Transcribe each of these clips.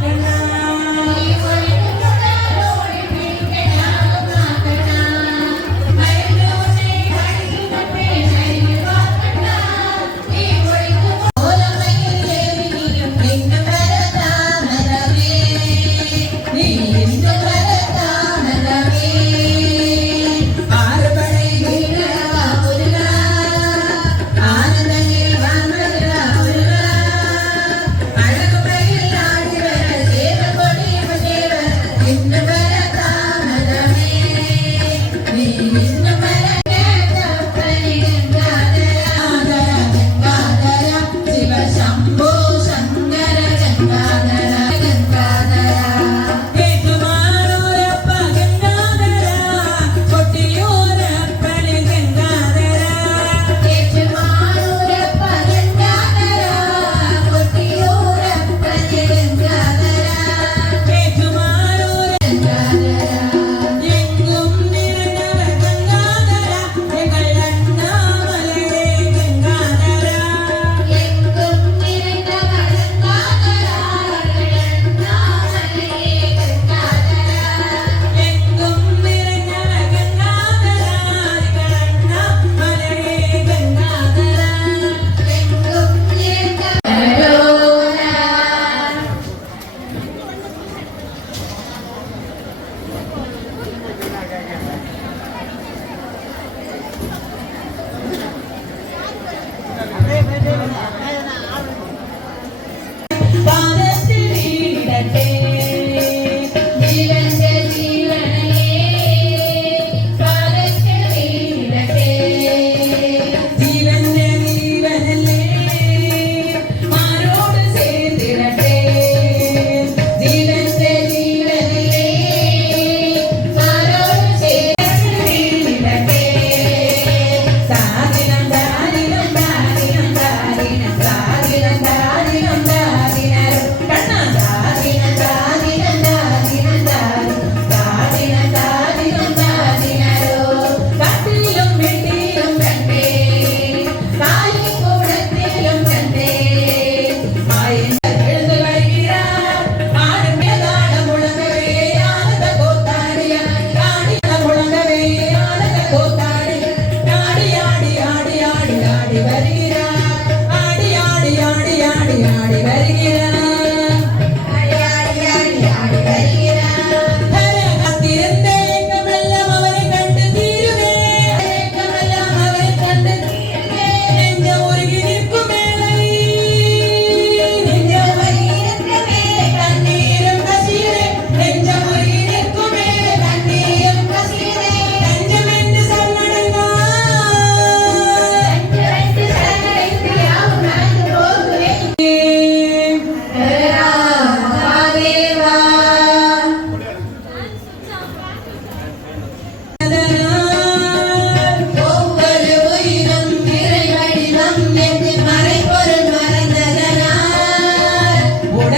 Kena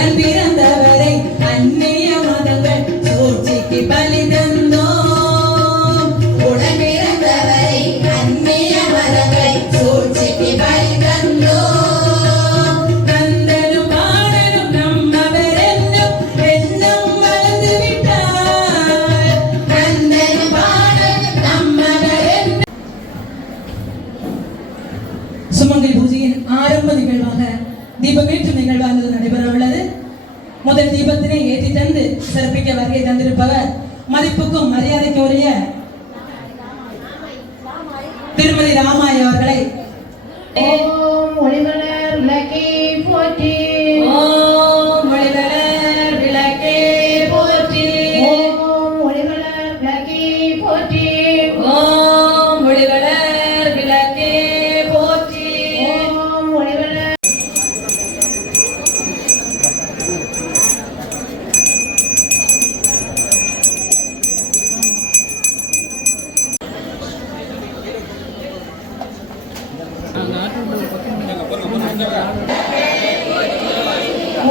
உடன் பிறந்தவரை அந்நிய மதங்கள் சூழ்ச்சிக்கு பலி தந்தோம். உடன் பிறந்தவரை அந்நிய மதங்கள் சூழ்ச்சிக்கு பலி தந்தோம். கந்தனும் பாடனும் நம்மவர் என்னும் எண்ணம் வளர்ந்து விட்டார். கந்தனும் பாடனும் நம்மவர் என்னும். சுமங்கலி பூஜையின் ஆரம்ப நிகழ்வாக தீபமேற்றும் நிகழ்வானது நடைபெற உள்ளது. முதல் தீபத்தினை ஏற்றி தந்து சிறப்பிக்க வருகை தந்திருப்பவர் மதிப்புக்கும் மரியாதைக்கும் உரிய திருமதி ராமாய் அவர்களை ஓம் ஒளிமலர் விளக்கே போற்றி. ஓம் ஒளிமலர் விளக்கே போற்றி. ஓம் ஒளிமலர் விளக்கே போற்றி. ஓம் ஒளிமலர் விளக்கே போற்றி. ஓம் ஒளிமலர்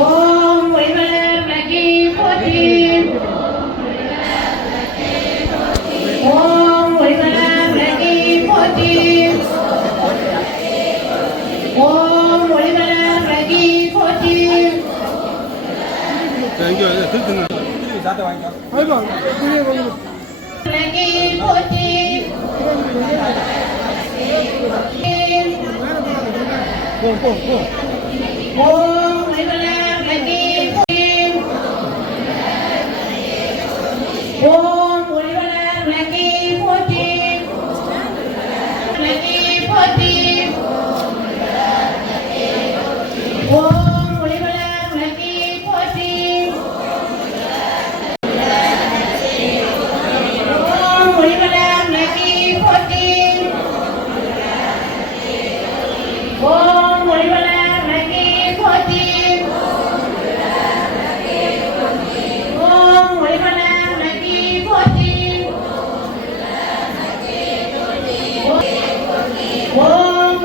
ஓம் ஒளிமலர் விளக்கே போற்றி. ஓம் ஒளிமலர் விளக்கே போற்றி. ஓம் ஒளிமலர் விளக்கே போற்றி. விளக்கே போற்றி. ஓம் ஒளிமலர் விளக்கே போற்றி. ஓம் ஒளிமலர் விளக்கே போற்றி. விளக்கே போற்றி. ஓம் ஒளிமலர் விளக்கே போற்றி. ஓம் ஒளிமலர் விளக்கே போற்றி. ஓம் ஒளிமலர் விளக்கே போற்றி. ஓம் ஒளிமலர் விளக்கே போற்றி. ஓம்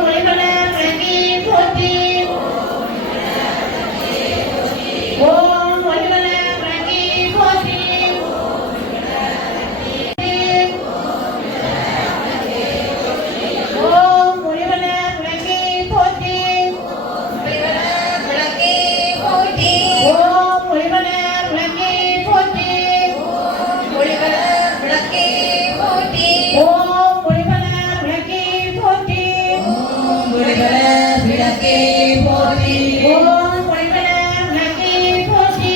ஒளிமலர் விளக்கே போற்றி. ஓம் ஒளிமலர் விளக்கே போற்றி. ஓம் ஒளிமலர் விளக்கே போற்றி. ஓம் ஒளிமலர் விளக்கே போற்றி. ஓம் ஒளிமலர் விளக்கே போற்றி. ஓம் ஒளிமலர் விளக்கே போற்றி. ஓம் ஒளிமலர் விளக்கே போற்றி.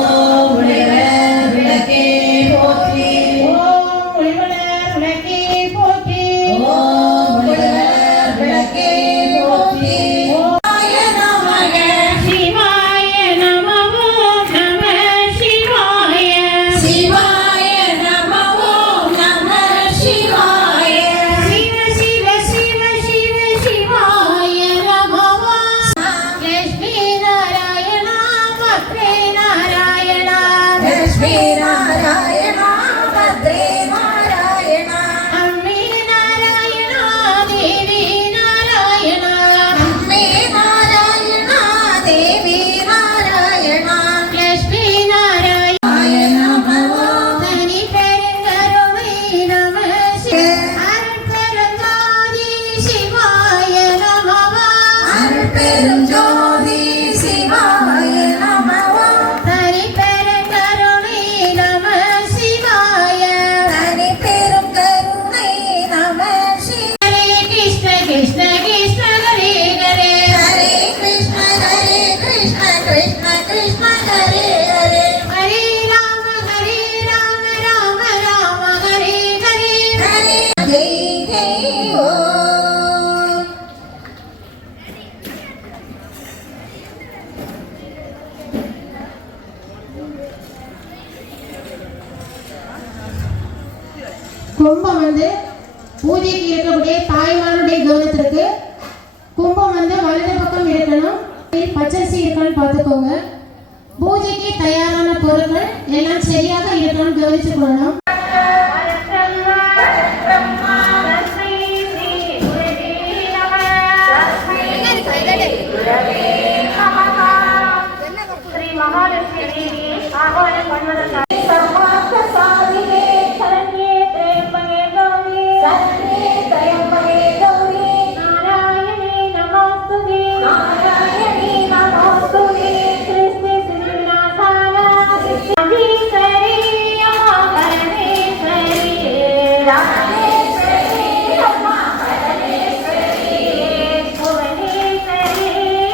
ஓம் ஒளிமலர் விளக்கே போற்றி. ஓம் ஒளிமலர் விளக்கே போற்றி. ஓம் ஒளிமலர் விளக்கே போற்றி. சிவாய நமோ நம சிவாய. சிவாய நம ஓம் நம சிவாய. சிவ சிவ சிவ சிவ சிவாய நமோ. லட்சுமி நாராயணா பத்ரே நாராயணா. லட்சுமி நாராயண பத்ரே நாராயண. அம்மே நாராயணா தேவி நாராயணா. அம்மே நாராயண தேவி நாராயண. லட்சுமி நாராயண ஆய நம ஓம் தனி பெருங்கருணை நம அருட்பெருஞ்சாதி சிவாய நமோ. அருட்பெரும் ஜோதி சிவாய நம ஓம். தனி பெருங்கருணை நம சிவாய. தனி பெரும் கருணை நம சிவாய. ஹரே கிருஷ்ண கிருஷ்ண கிருஷ்ண ஹரே ஹரே. ஹரே கிருஷ்ண கிருஷ்ண கிருஷ்ண ஹரே ஹரே. ஹரே ராம ராம ராம ஹரே ஹரே. ஹரே ஜெய் ஜெய் ஓம். கும்பம் பூஜைக்கு இருக்கக்கூடிய தாய்மாருடைய கவனத்திற்கு கும்பம் வலது பக்கம் இருக்கணும். பச்சரிசி இருக்கணும்னு பார்த்துக்கோங்க. பூஜைக்கு தயாரான பொருட்கள் எல்லாம் சரியாக இருக்கணும்னு கவனிச்சு கொள்ளணும். மகாலட்சுமி தேவியை ஆகவானம் பண்ணுவதற்காக சர்வார்த்த சாதிகே சரண்யே திரையம்பகே கௌரி சரண்யே திரையம்பகே கௌரி நாராயணி நமோஸ்துதே நாராயணி நமோஸ்துதே கிருஷ்ணே சிவநாதான அதீஸ்வரி அம்மா பரமேஸ்வரி ராமேஸ்வரி அம்மா பரமேஸ்வரி புவனேஸ்வரி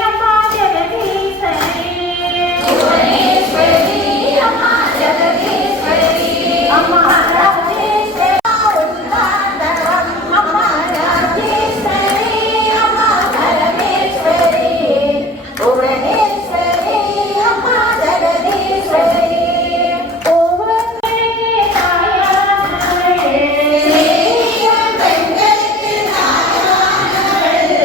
அம்மா ஜெகதீஸ்வரி புவனேஸ்வரி அம்மா ஜெகதீஸ்வரி அம்மா ராஜேஸ்வரி அம்மா ராஜேஸ்வரி அம்மா பரமேஸ்வரி புவனேஸ்வரி அம்மா ஜெகதீஸ்வரி ஒவ்வொருவருக்கே தாயானவளே பெண்களுக்கு தாயானவளே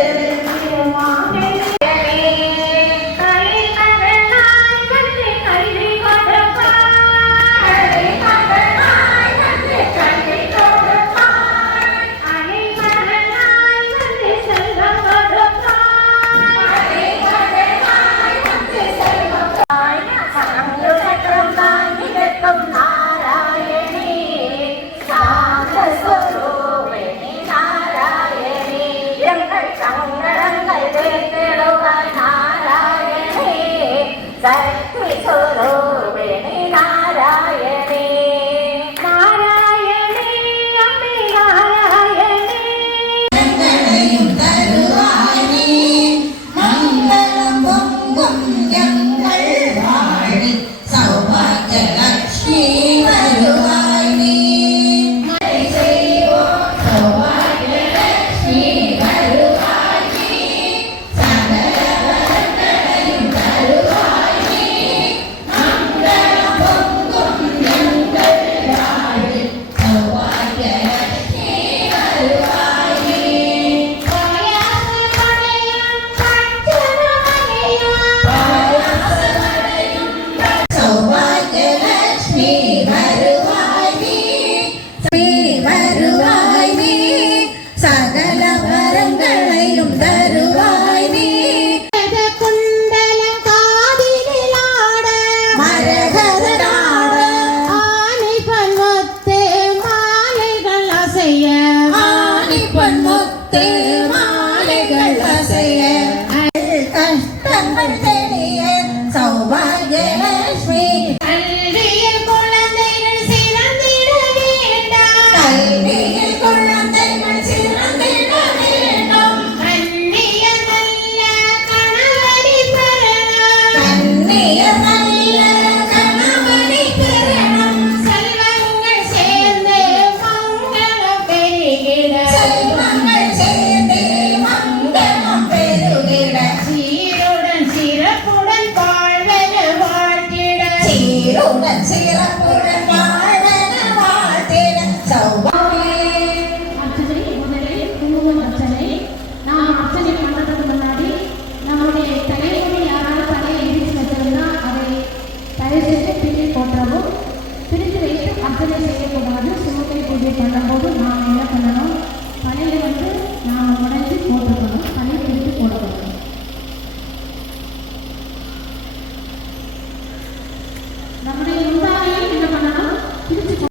கலிமகனாய் வந்து கல்வி கொடுப்பாய் கலிமகனாய் வந்து கல்வி கொடுப்பாய் அலைமகனாய் வந்து செல்வம் கொடுப்பாய் அலைமகனாய் வந்து செல்வம் கொடுப்பாய் சங்கடம் தாங்கிடும் நாராயணி சாந்த ஸ்வரூபிணி நாராயணி எங்கள் சங்கடங்கள் தீர்த்திடுவாய் நாராயணி சக்தி ஸ்வரூபிணி நாராயணி நாராயணி அம்பி நாராயணி மங்களம் தருவாய் நீ, மங்களம் பொங்கும் எங்கள் வாழ்வில் சௌபாகிய லட்சுமி வருவாய் நீ. மழை செய்வோம் சௌபாகிய லட்சுமி வருவாய் நீ, சகல வரங்களையும் தருவாய் நீ, மங்களம் பொங்கும் எங்கள் வாழ்வில் சௌபாகிய லட்சுமி வருவாய் நீ. பாயாசமடையும் பச்சனமடையும் பாயாசமடையும் சௌபாகிய லட்சுமி வருவாய் நீ, வருவாய் நீ, சகல வரங்களையும் தருவாய் நீ. குண்டலம் காதிலாட மரகத நாட ஆனை பன்முத்து மாலைகள் அசைய ஆணிப்பொன் முத்து மாலைகள் அசைய கஷ்டங்கள் தெளிய சௌபாகிய லட்சுமி. கல்வியில் குழந்தைகள் சிறந்திட வேண்டாம் கல்வியில் குழந்தைகள் சிறந்திட வேண்டும், கண்ணிய நல்ல கணவனை பெறணும் கண்ணிய நல்ல கணவனை பெறணும், செல்வங்கள் சேர்ந்து மங்களம் பெருகிட செல்வங்கள் சேர்ந்து மங்களம் பெருகிட, சீருடன் சிறப்புடன் வாழ்வென வாழ்த்திட சீருடன் சிறப்புடன் வாழன வாழ்த்திட சௌபாகிய. அர்ச்சனை முதலில் குங்குமம் அர்ச்சனை. நாம் அர்ச்சனை பண்ணுறதுக்கு முன்னாடி நம்முடைய தலைமுறை யாராவது தலையை இடிச்சு வச்சிருந்தா அதை தயவு செய்து